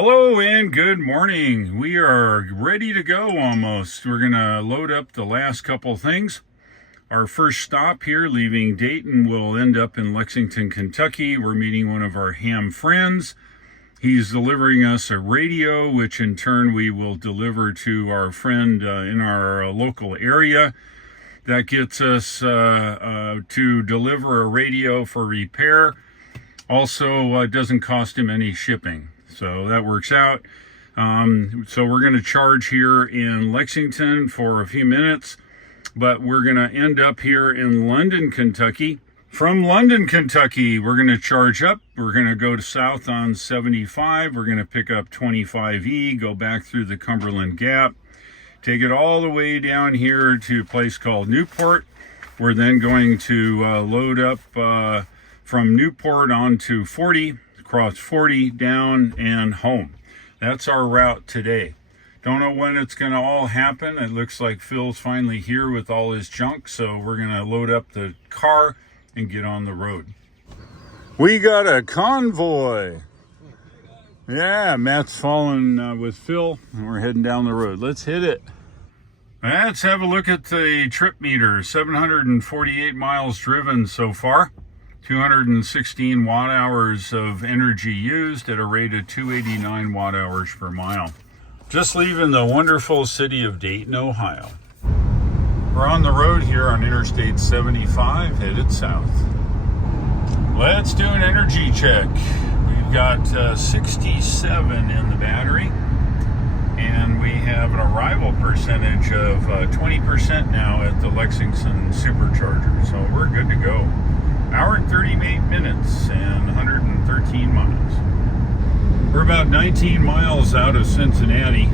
Hello and good morning. We are ready to go almost. We're going to load up the last couple things. Our first stop here, leaving Dayton, will end up in Lexington, Kentucky. We're meeting one of our ham friends. He's delivering us a radio, which in turn we will deliver to our friend in our local area. That gets us to deliver a radio for repair. Also, it doesn't cost him any shipping. So that works out. So we're going to charge here in Lexington for a few minutes, but we're going to end up here in London, Kentucky. From London, Kentucky, we're going to charge up. We're going to go to south on 75. We're going to pick up 25E, go back through the Cumberland Gap, take it all the way down here to a place called Newport. We're then going to load up from Newport onto 40. Across 40, down, and home. That's our route today. Don't know when it's going to all happen. It looks like Phil's finally here with all his junk, so we're going to load up the car and get on the road. We got a convoy. Yeah, Matt's falling with Phil, and we're heading down the road. Let's hit it. Let's have a look at the trip meter. 748 miles driven so far. 216 watt hours of energy used at a rate of 289 watt hours per mile. Just leaving the wonderful city of Dayton, Ohio. We're on the road here on Interstate 75, headed south. Let's do an energy check. We've got 67 in the battery, and we have an arrival percentage of 20% now at the Lexington supercharger, so we're good to go. Hour and 38 minutes and 113 miles. We're about 19 miles out of Cincinnati.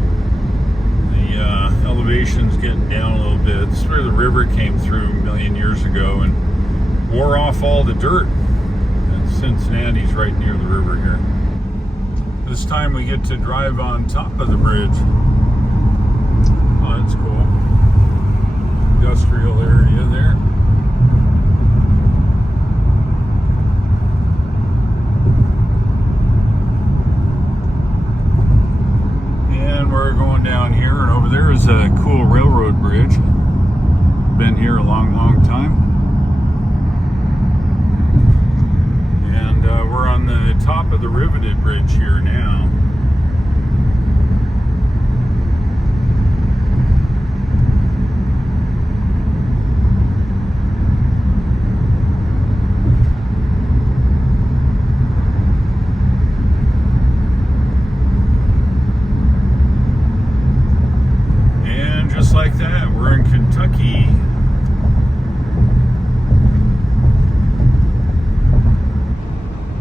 The elevation's getting down a little bit. This is where the river came through a million years ago and wore off all the dirt. And Cincinnati's right near the river here. This time we get to drive on top of the bridge. Oh, that's cool. Industrial area there. We're going down here, and over there is a cool railroad bridge. Been here a long time. And we're on the top of the riveted bridge here now. Like that, we're in Kentucky.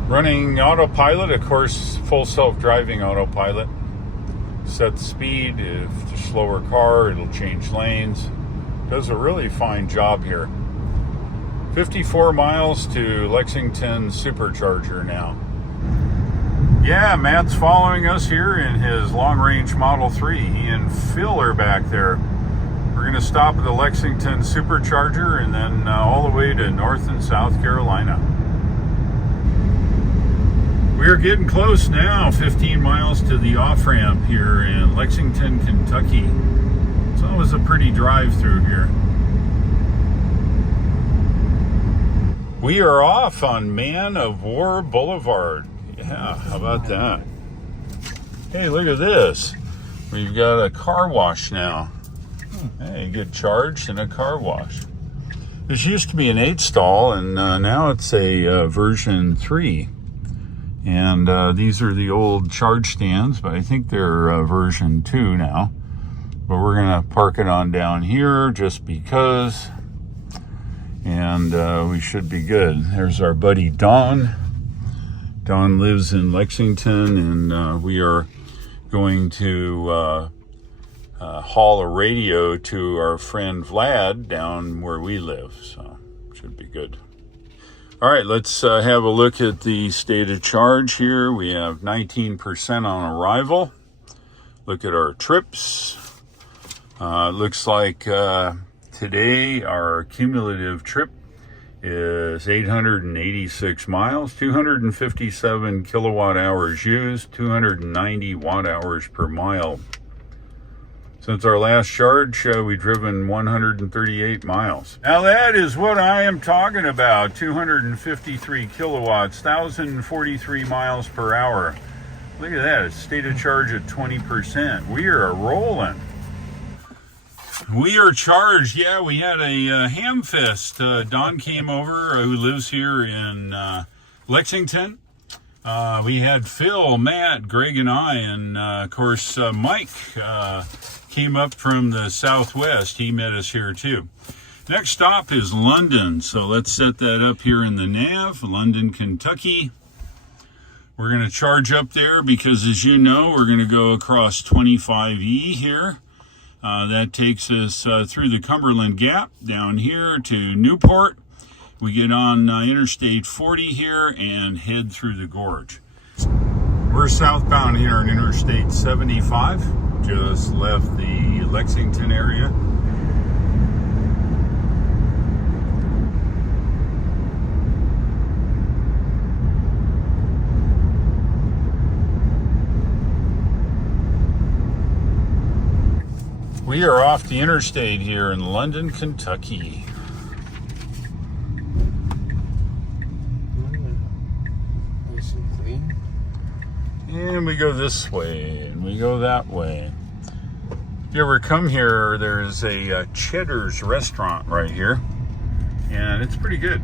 Running autopilot, of course, full self-driving autopilot. Set the speed. If it's a slower car, it'll change lanes. Does a really fine job here. 54 miles to Lexington supercharger now. Yeah, Matt's following us here in his long-range Model 3. He and Phil are back there. We're going to stop at the Lexington supercharger and then all the way to North and South Carolina. We're getting close now, 15 miles to the off-ramp here in Lexington, Kentucky. It's always a pretty drive through here. We are off on Man of War Boulevard. Yeah, how about that? Hey, look at this. We've got a car wash now. Hey, get charged in a car wash. This used to be an 8-stall, and now it's a version 3. And these are the old charge stands, but I think they're version 2 now. But we're going to park it on down here just because. And we should be good. There's our buddy Don. Don lives in Lexington, and we are going to haul a radio to our friend Vlad down where we live, so should be good. All right, let's have a look at the state of charge here. We have 19% on arrival. Look at our trips. Looks like today our cumulative trip is 886 miles, 257 kilowatt hours used, 290 watt hours per mile. Since our last charge, we've driven 138 miles. Now that is what I am talking about. 253 kilowatts, 1,043 miles per hour. Look at that, state of charge at 20%. We are rolling. We are charged. Yeah, we had a ham fest. Don came over, who lives here in Lexington. We had Phil, Matt, Greg, and I, and of course Mike came up from the southwest. He met us here too. Next stop is London, so let's set that up here in the nav. London, Kentucky. We're going to charge up there because, as you know, we're going to go across 25E here. That takes us through the Cumberland Gap down here to Newport. We get on Interstate 40 here and head through the gorge. We're southbound here on Interstate 75. Just left the Lexington area. We are off the interstate here in London, Kentucky. Nice and clean. And we go this way, and we go that way. If you ever come here, there's a Cheddar's restaurant right here, and it's pretty good.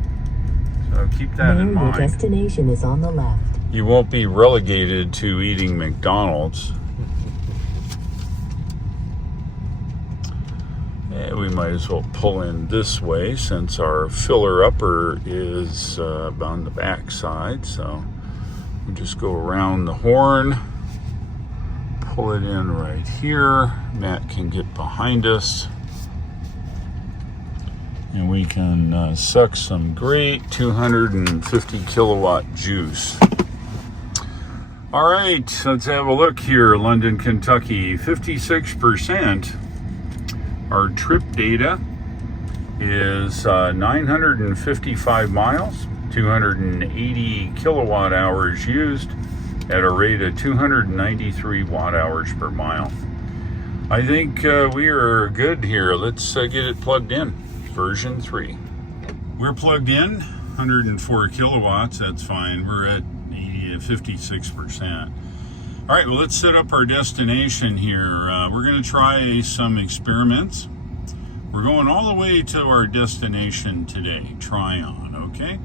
So keep that in mind. Your destination is on the left. You won't be relegated to eating McDonald's. We might as well pull in this way since our filler upper is on the back side. So we just go around the horn, pull it in right here. Matt can get behind us, and we can suck some great 250 kilowatt juice. All right, let's have a look here. London, Kentucky, 56%. Our trip data is 955 miles, 280 kilowatt hours used at a rate of 293 watt hours per mile. I think we are good here. Let's get it plugged in. Version 3. We're plugged in, 104 kilowatts. That's fine. We're at 56%. All right, well, let's set up our destination here. We're going to try some experiments. We're going all the way to our destination today, Tryon, okay?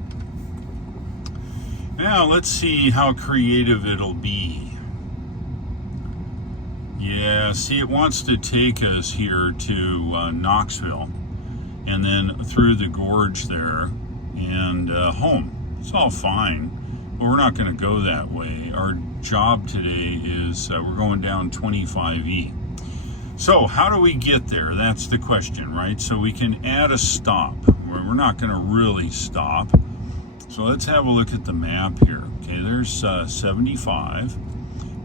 Now, let's see how creative it'll be. Yeah, see, it wants to take us here to Knoxville, and then through the gorge there, and home. It's all fine. Well, we're not going to go that way. Our job today is we're going down 25E. So how do we get there? That's the question, right? So we can add a stop. We're not going to really stop. So let's have a look at the map here. Okay, there's 75.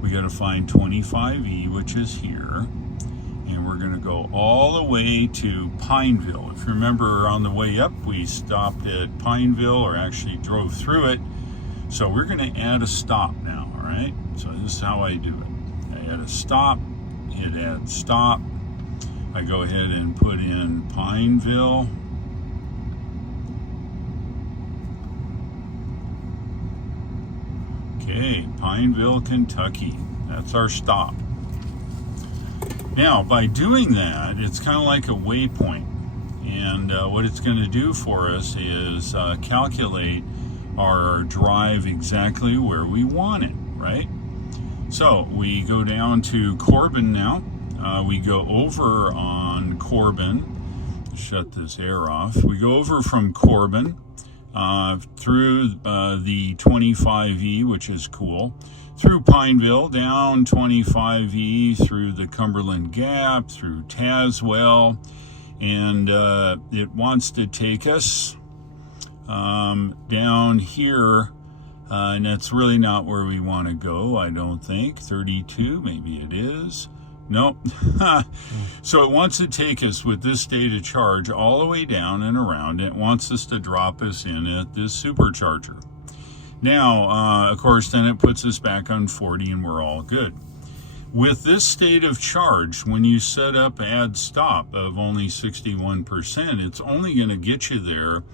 We got to find 25E, which is here. And we're going to go all the way to Pineville. If you remember, on the way up, we stopped at Pineville, or actually drove through it. So we're going to add a stop now, all right? So this is how I do it. I add a stop, hit add stop. I go ahead and put in Pineville. Okay, Pineville, Kentucky. That's our stop. Now, by doing that, it's kind of like a waypoint. And what it's going to do for us is calculate our drive exactly where we want it, right? So we go down to Corbin now. We go over on Corbin. Shut this air off. We go over from Corbin through the 25E, which is cool, through Pineville, down 25E, through the Cumberland Gap, through Tazewell, and it wants to take us down here, and that's really not where we want to go, I don't think. 32, maybe it is. Nope. So it wants to take us with this state of charge all the way down and around. It wants us to drop us in at this supercharger. Now, of course, then it puts us back on 40 and we're all good. With this state of charge, when you set up add stop of only 61%, it's only going to get you there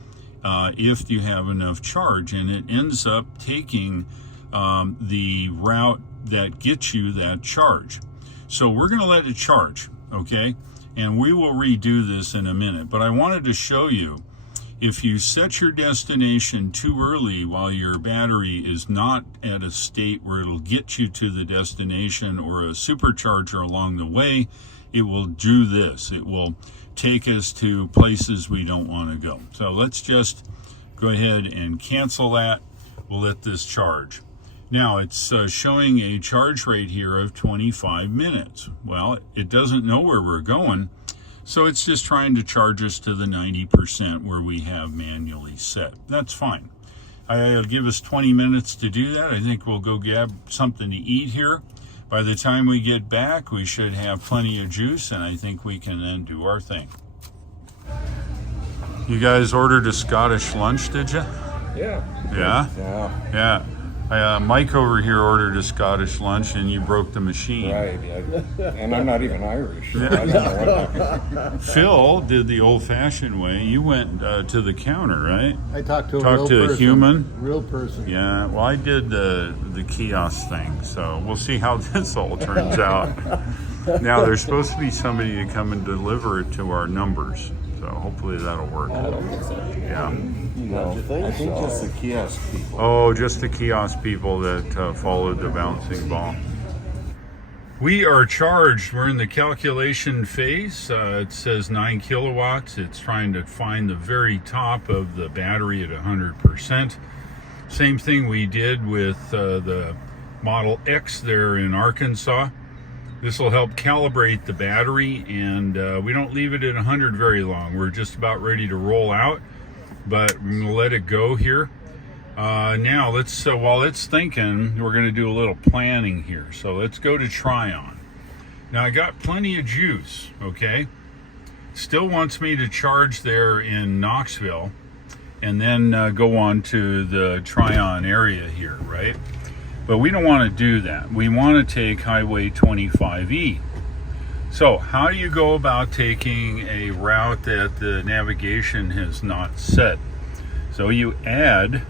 if you have enough charge, and it ends up taking the route that gets you that charge. So we're going to let it charge, okay? And we will redo this in a minute, but I wanted to show you, if you set your destination too early while your battery is not at a state where it'll get you to the destination or a supercharger along the way, it will do this. It will take us to places we don't want to go. So let's just go ahead and cancel that. We'll let this charge. Now it's showing a charge rate here of 25 minutes. Well, it doesn't know where we're going, so it's just trying to charge us to the 90% where we have manually set. That's fine. It'll give us 20 minutes to do that. I think we'll go grab something to eat here. By the time we get back, we should have plenty of juice, and I think we can then do our thing. You guys ordered a Scottish lunch, did you? Yeah. Yeah? Yeah. Yeah. Mike over here ordered a Scottish lunch, and you broke the machine. Right. Yeah. And I'm not even Irish. So Yeah. I don't know what Phil did the old-fashioned way. You went to the counter, right? I talked to a Talk real to a person. human? Real person. Yeah. Well, I did the kiosk thing, so we'll see how this all turns out. Now, there's supposed to be somebody to come and deliver it to our numbers, so hopefully that'll work. I don't think so. Yeah. No, I think just the kiosk people. Oh, just the kiosk people that followed the bouncing ball. We are charged. We're in the calculation phase. It says 9 kilowatts. It's trying to find the very top of the battery at 100%. Same thing we did with the Model X there in Arkansas. This will help calibrate the battery, and we don't leave it at 100 very long. We're just about ready to roll out, but I'm gonna let it go here. Now let's, while it's thinking, we're gonna do a little planning here. So let's go to Tryon. Now I got plenty of juice, okay? Still wants me to charge there in Knoxville and then go on to the Tryon area here, right? But we don't want to do that. We want to take Highway 25E. So how do you go about taking a route that the navigation has not set? So you add,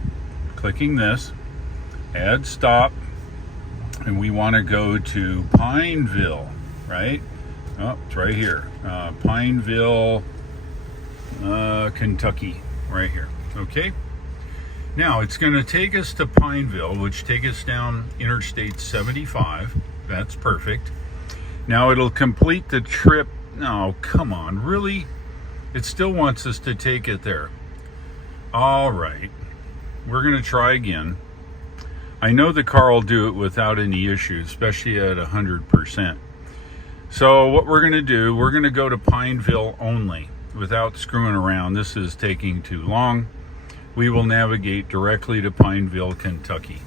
clicking this, add stop, and we want to go to Pineville, right? Oh, it's right here. Pineville, Kentucky, right here, okay? Now it's going to take us to Pineville, which takes us down Interstate 75. That's perfect. Now it'll complete the trip. No, come on, really? It still wants us to take it there. All right, we're going to try again. I know the car will do it without any issues, especially at 100%. So what we're going to do, we're going to go to Pineville only without screwing around. This is taking too long. We will navigate directly to Pineville, Kentucky.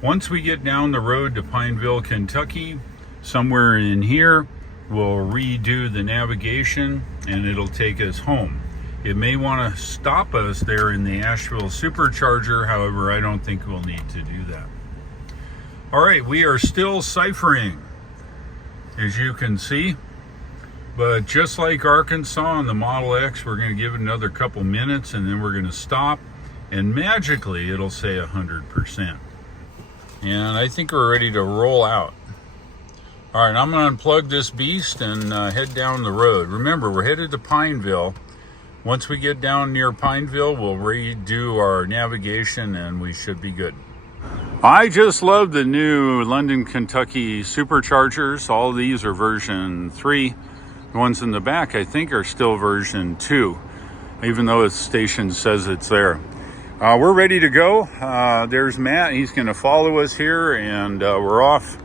Once we get down the road to Pineville, Kentucky, somewhere in here, we'll redo the navigation and it'll take us home. It may want to stop us there in the Asheville supercharger. However, I don't think we'll need to do that. All right, we are still ciphering, as you can see. But just like Arkansas on the Model X, we're going to give it another couple minutes and then we're going to stop, and magically it'll say 100%. And I think we're ready to roll out. All right, I'm going to unplug this beast and head down the road. Remember, we're headed to Pineville. Once we get down near Pineville, we'll redo our navigation and we should be good. I just love the new London, Kentucky superchargers. All of these are version 3. The ones in the back, I think, are still version 2, even though the station says it's there. We're ready to go. There's Matt. He's going to follow us here, and we're off.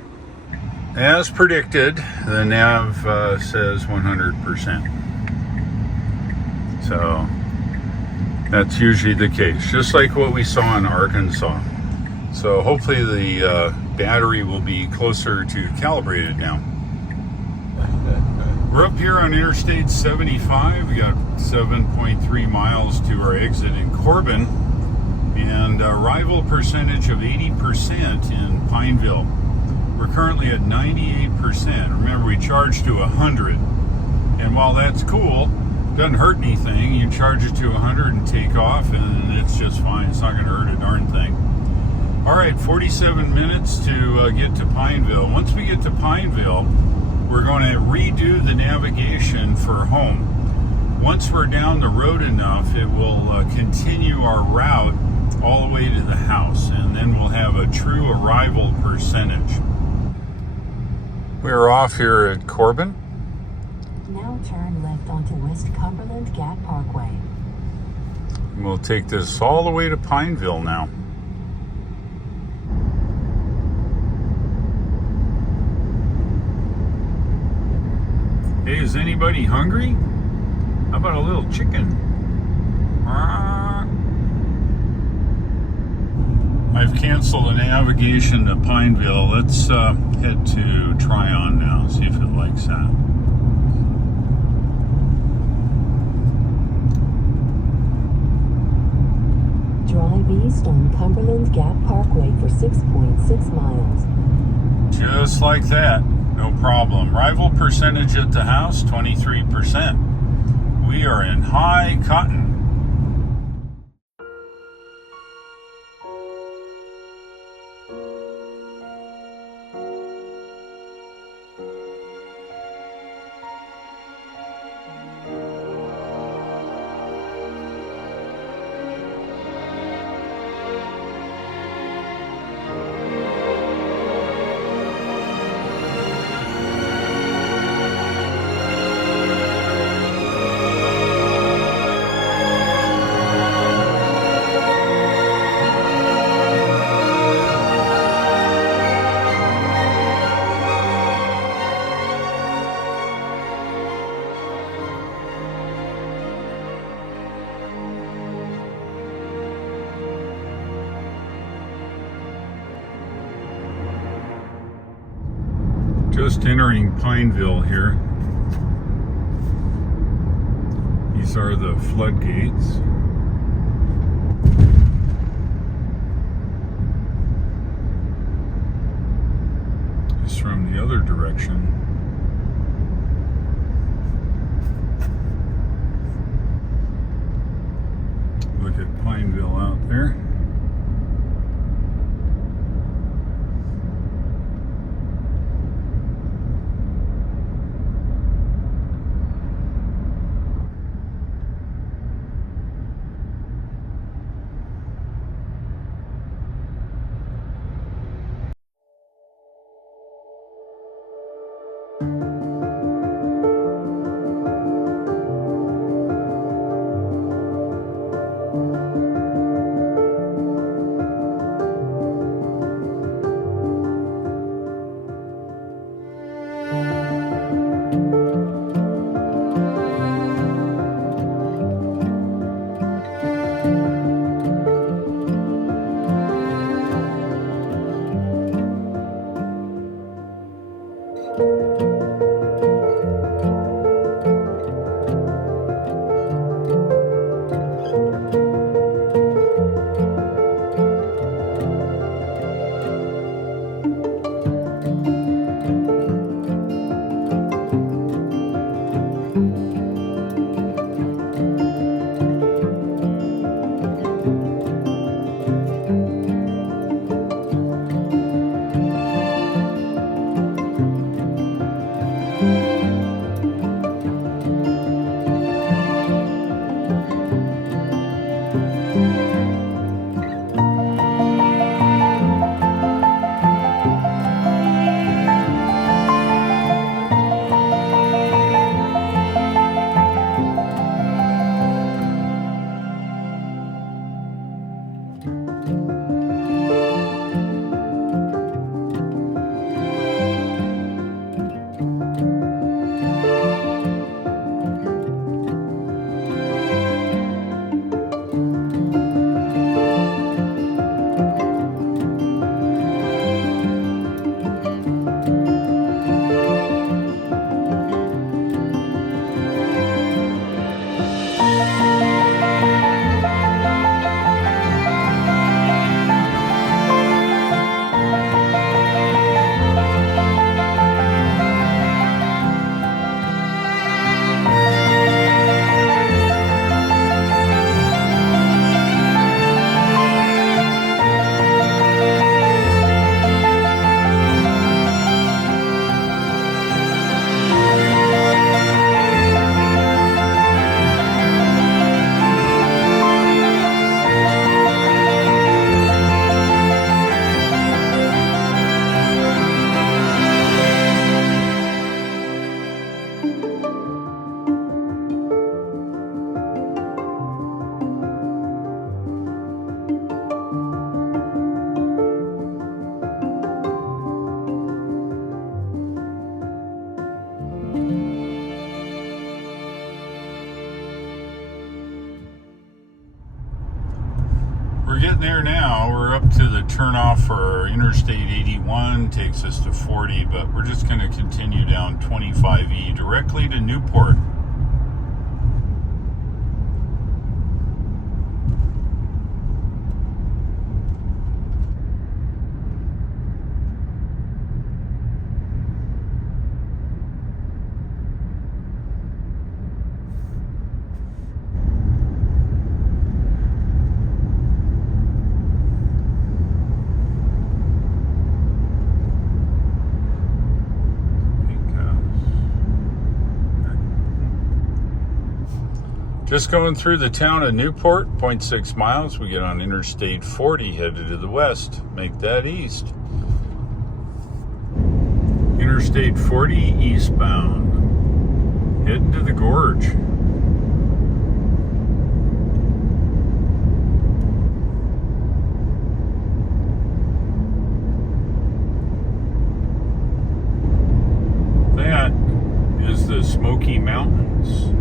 As predicted, the nav says 100%. So that's usually the case, just like what we saw in Arkansas. So hopefully the battery will be closer to calibrated now. We're up here on Interstate 75. We got 7.3 miles to our exit in Corbin, and arrival percentage of 80% in Pineville. We're currently at 98%. Remember, we charge to 100, and while that's cool, doesn't hurt anything. You charge it to 100 and take off, and it's just fine. It's not going to hurt a darn thing. All right, 47 minutes to get to Pineville. Once we get to Pineville, we're going to redo the navigation for home. Once we're down the road enough, it will continue our route all the way to the house, and then we'll have a true arrival percentage. We're off here at Corbin. Now turn left onto West Cumberland Gap Parkway. We'll take this all the way to Pineville now. Hey, is anybody hungry? How about a little chicken? I've canceled the navigation to Pineville. Let's head to Tryon now, see if it likes that. Drive east on Cumberland Gap Parkway for 6.6 miles. Just like that, no problem. Arrival percentage at the house, 23%. We are in high cotton. Just entering Pineville here. These are the floodgates. Just from the other direction. Look at Pineville out there. We're getting there now. We're up to the turnoff for Interstate 81, takes us to 40, but we're just going to continue down 25E directly to Newport. Just going through the town of Newport, 0.6 miles. We get on Interstate 40, headed to the west. Make that east. Interstate 40 eastbound. Heading to the gorge. That is the Smoky Mountains.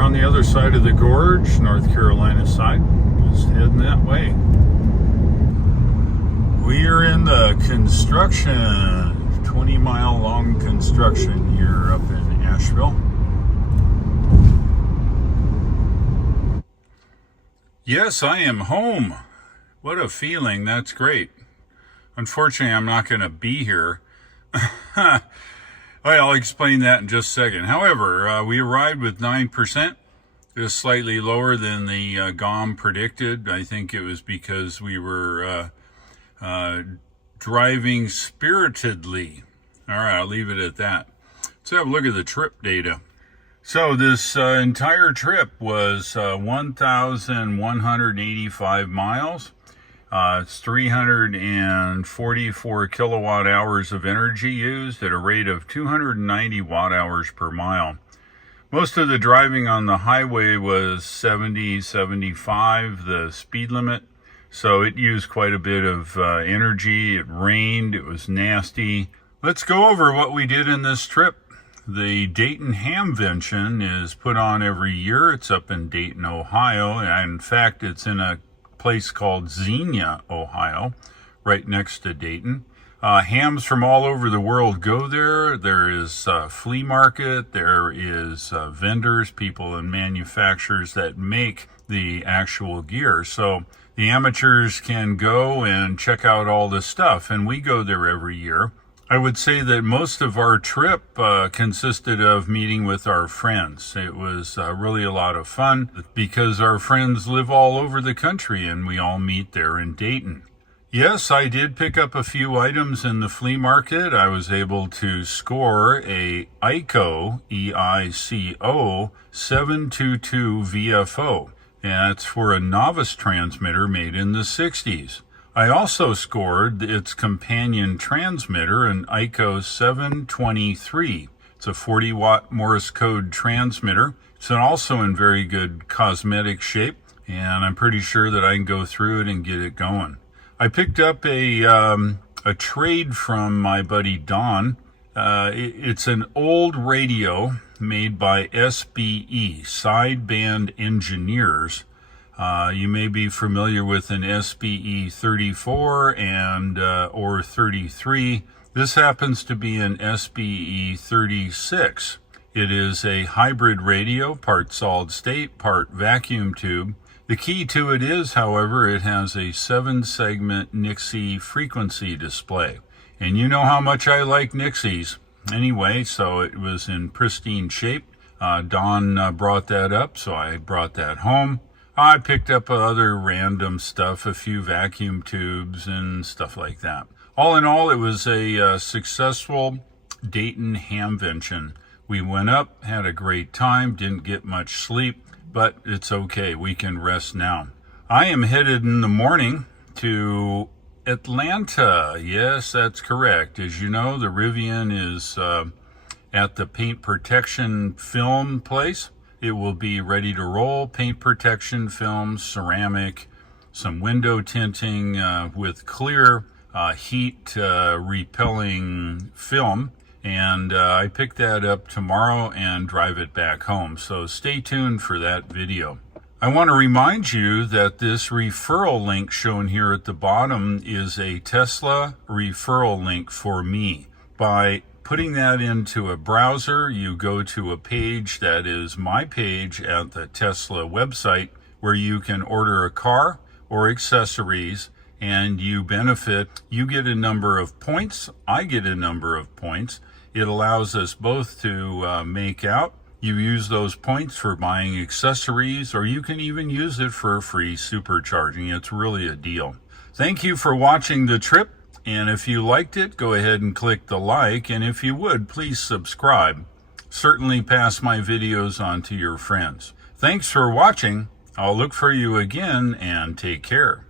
On the other side of the gorge, North Carolina side, just heading that way. We are in the construction, 20-mile long construction here up in Asheville. Yes, I am home. What a feeling. That's great. Unfortunately, I'm not going to be here. I'll explain that in just a second. However, we arrived with 9%, just slightly lower than the GOM predicted. I think it was because we were driving spiritedly. All right, I'll leave it at that. Let's have a look at the trip data. So this entire trip was 1,185 miles. It's 344 kilowatt hours of energy used at a rate of 290 watt hours per mile. Most of the driving on the highway was 70, 75, the speed limit. So it used quite a bit of energy. It rained. It was nasty. Let's go over what we did in this trip. The Dayton Hamvention is put on every year. It's up in Dayton, Ohio. And in fact, it's in a place called Xenia, Ohio, right next to Dayton. Hams from all over the world go there. There is a flea market. There is vendors, people and manufacturers that make the actual gear. So the amateurs can go and check out all this stuff, and we go there every year. I would say that most of our trip consisted of meeting with our friends. It was really a lot of fun because our friends live all over the country and we all meet there in Dayton. Yes, I did pick up a few items in the flea market. I was able to score a EICO, E-I-C-O, 722 VFO. And that's for a novice transmitter made in the 60s. I also scored its companion transmitter, an EICO 723. It's a 40-watt Morse code transmitter. It's also in very good cosmetic shape, and I'm pretty sure that I can go through it and get it going. I picked up a trade from my buddy Don. It's an old radio made by SBE, Sideband Engineers. You may be familiar with an SBE 34 and or 33. This happens to be an SBE 36. It is a hybrid radio, part solid state, part vacuum tube. The key to it is, however, it has a 7-segment Nixie frequency display. And you know how much I like Nixies. Anyway, so it was in pristine shape. Don brought that up, so I brought that home. I picked up other random stuff, a few vacuum tubes and stuff like that. All in all, it was a successful Dayton Hamvention. We went up, had a great time, didn't get much sleep, but it's okay. We can rest now. I am headed in the morning to Atlanta. Yes, that's correct. As you know, the Rivian is at the paint protection film place. It will be ready to roll, paint protection, film, ceramic, some window tinting with clear heat repelling film. And I pick that up tomorrow and drive it back home. So stay tuned for that video. I want to remind you that this referral link shown here at the bottom is a Tesla referral link for me. By putting that into a browser, you go to a page that is my page at the Tesla website where you can order a car or accessories, and you benefit. You get a number of points. I get a number of points. It allows us both to make out. You use those points for buying accessories, or you can even use it for free supercharging. It's really a deal. Thank you for watching the trip. And if you liked it, go ahead and click the like. And if you would, please subscribe. Certainly pass my videos on to your friends. Thanks for watching. I'll look for you again, and take care.